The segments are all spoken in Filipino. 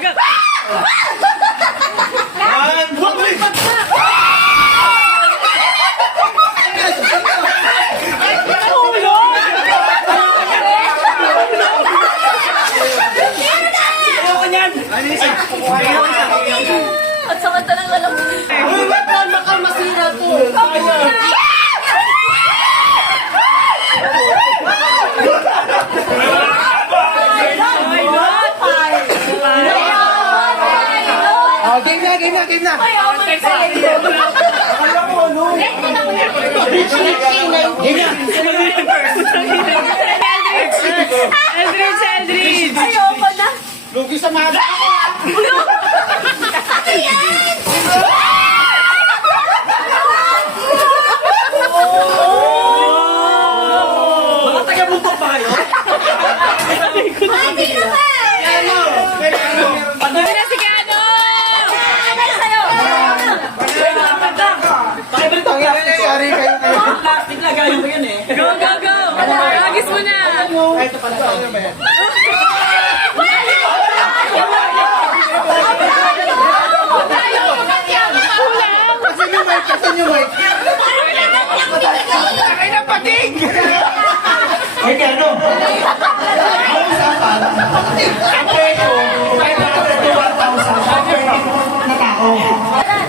go. At samantalang alam mo. Uy, ba't ka masira to? Oh, game na. Eldridge. Ayoko na. Lugi sa mata ako. Mga taga-buntok ba kayo? Hindi na ba? Patuloy na si Keanu! Ano sa'yo? Pakibalito ang Sorry kayo. plastic na gayon mo yun eh. Go! Ragis mo na! Ay, ito pala. Ano ba yan? Kasan yung mic? Ay, napating! Ay, ano? Ang usapan, ang peso, 500 to 1,000 na tao.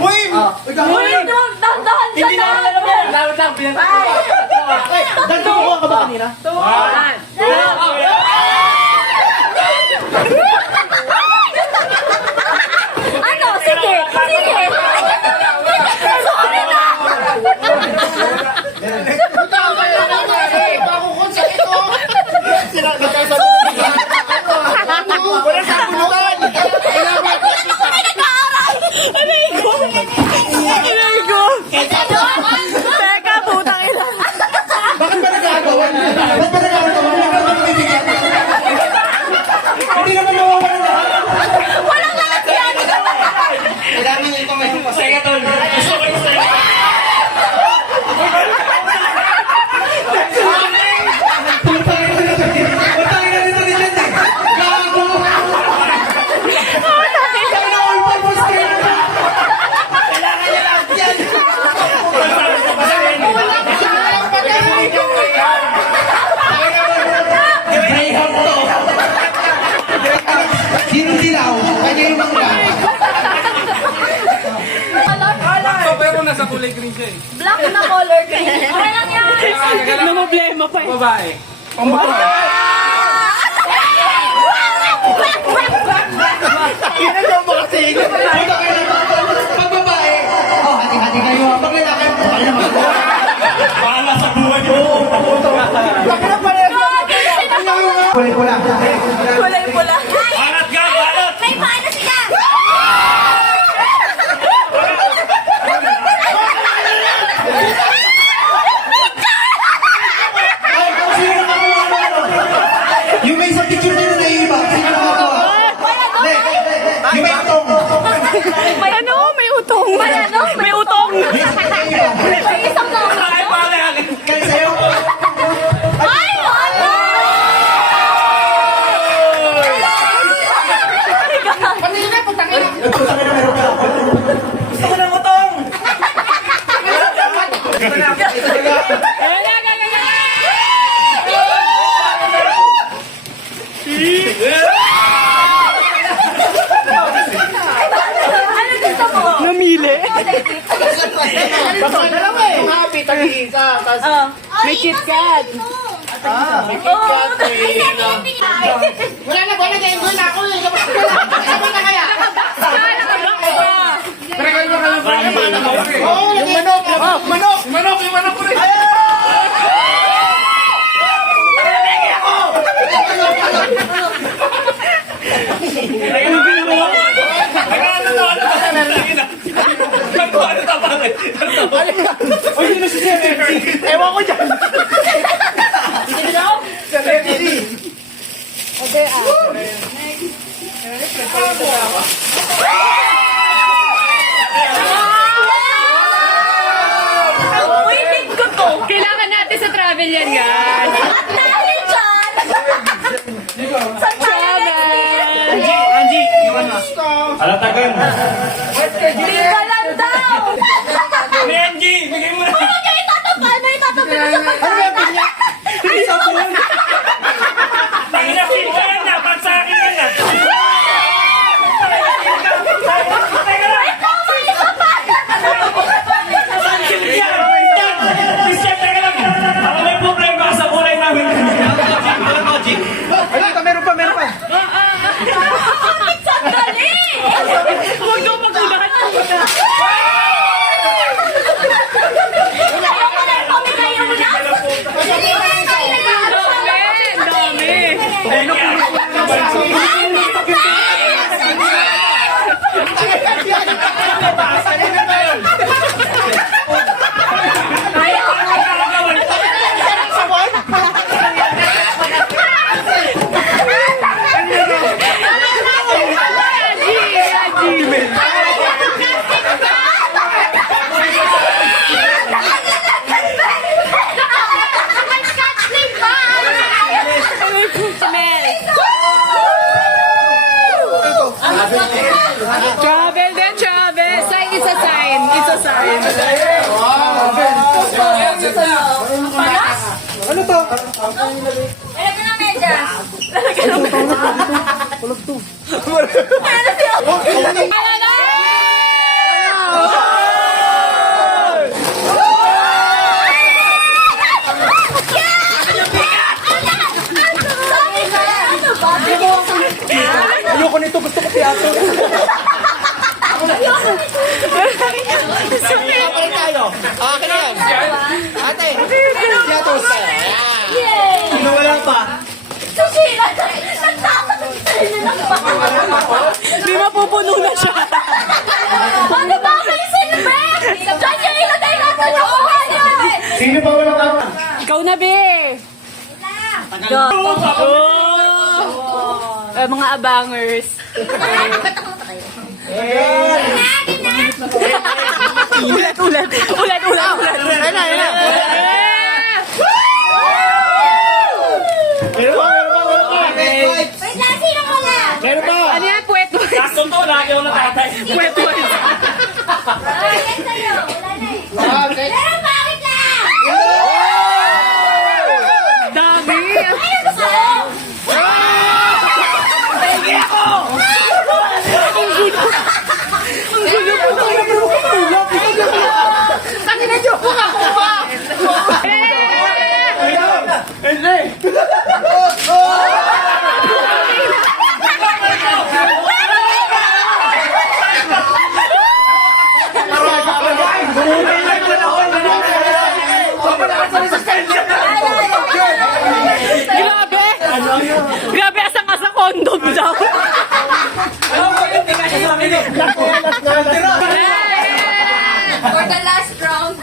Uy! Uy, dahan-dahan siya Hindi na alam yan! Lawit lang, pinatay! Nagtukuha ka ba kanina? Ano? Sige! Walang sabulutan! Teka, putang ina. Bakit ba nagagawa? Ba't ba nagagawa? Bakit ba bibigyan? Hindi naman nawawala na. Walang lalagyan. Kailangan niyo ito may pasaya tol. Sino dilaw? Kanya yung mangga. Pero nasa kulay green siya eh. Black na color green. Ano lang yan? Ano problema pa eh? Babae. Ina daw mga sige. Pag babae, oh, hati-hati kayo. Pag lalaki, bakal naman. Bahala sa buhay mo. Bakit na pala? Kulay pula. Kulay pula. Balat ka, balat! May paano sila? Ay, kung sino nakakuha ano? Yung may isang picture din na naiiba. Sino nakakuha? Hindi. Yung may atong. May ano? May utong. May ano? May utong. May isang number. Ay, pala! Kaya sa'yo. Ay, ano? Nagpunta ka na meron ka. Gusto ko ng utong. Ano gusto mo? Namili? Dalawa eh. Yung happy, tag-iisa. May KitKat. May KitKat, wala na, na-enjoy na ako. Sabon na kaya. Oo, yung manok. Yung manok ko rin. Ewan ko dyan. Okay, ang winig ko to. Kailangan natin sa travel yan, guys. At dahil dyan, sa tayo next week. Angie, yung ano? Palatagan. Tika lang daw! Benji, bigay mo na. Ano niya itatabi? Ano itatabi ko sa pagkain? Tingin na, yan na. Pag sa akin yan na. Teka lang. Christian, teka lang. Ako may problema sa kulay namin. Meron pa. Sandali! Huwag daw magulahan. Ayoko na yung pamigay mo na! Hindi mo lang tayo nag-aaral sa Dami. Travel din, travel. Sign, it's a sign. It's a sign. Ano to? Lalagyan ng medyas. Ala na! Ayoko nito, gusto ko teatro. Sino wala pa? Sushila! Nagtatakot sa inyo ng Di mapupuno na siya. Ano ba kayo silbi? Diyan yung ilagay natin yung kuha niyo! Sino pa wala pa? Ikaw na, be. Go. Mga abangers. Ulat. Wait lang, sino wala? Ano yan? Puwet. Kaso to, lagi ako natatay. Puwet. Ayan sa'yo, wala na eh. Pero bakit lang? Dami. Ayun ko! Grabe. Grabe, asang-asang kondom daw. For the last round.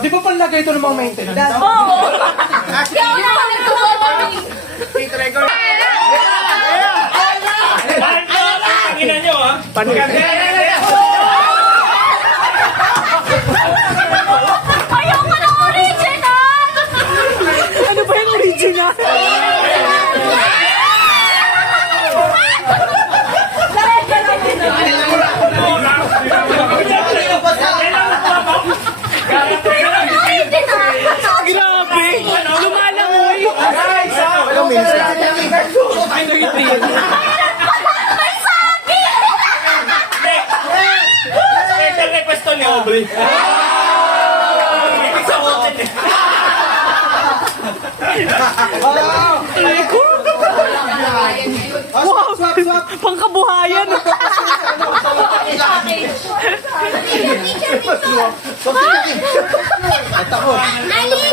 Di ba panlagay ito ng mga maintenance? Tangina nyo, ha? Ayoko ng original! Ano ba yung original? Grabe. Lumalangoy. Ay, nagitin. Special request to ni Aubrey. Ibig sa hotel eh. Wow. Pangkabuhayan. Ali!